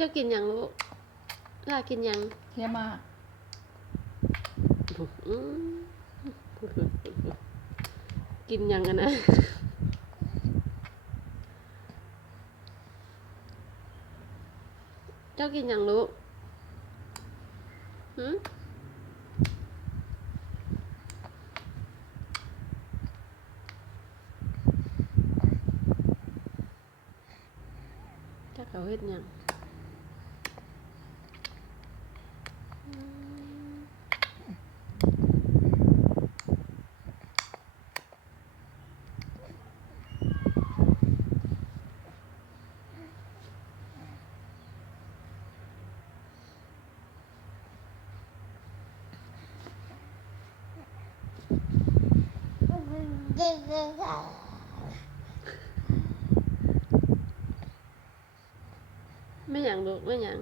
เจ้ากินยังลูกลากินยังเทียมากอืมกินยังกันนะเจ้ากินยังลูกถ้าเขาเฮ็ดยังไม่หยังลูกไม่หยัง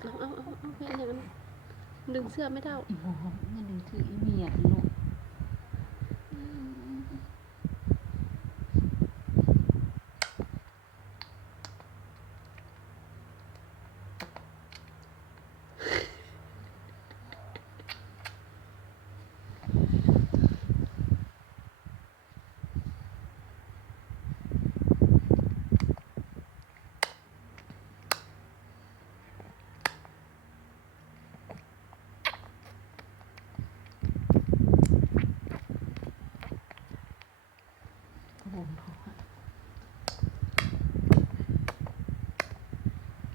เอาไม่หยังดึงเสื้อไม่เท่าอีโหมันดึงถืออีเมียลูกโอ้โห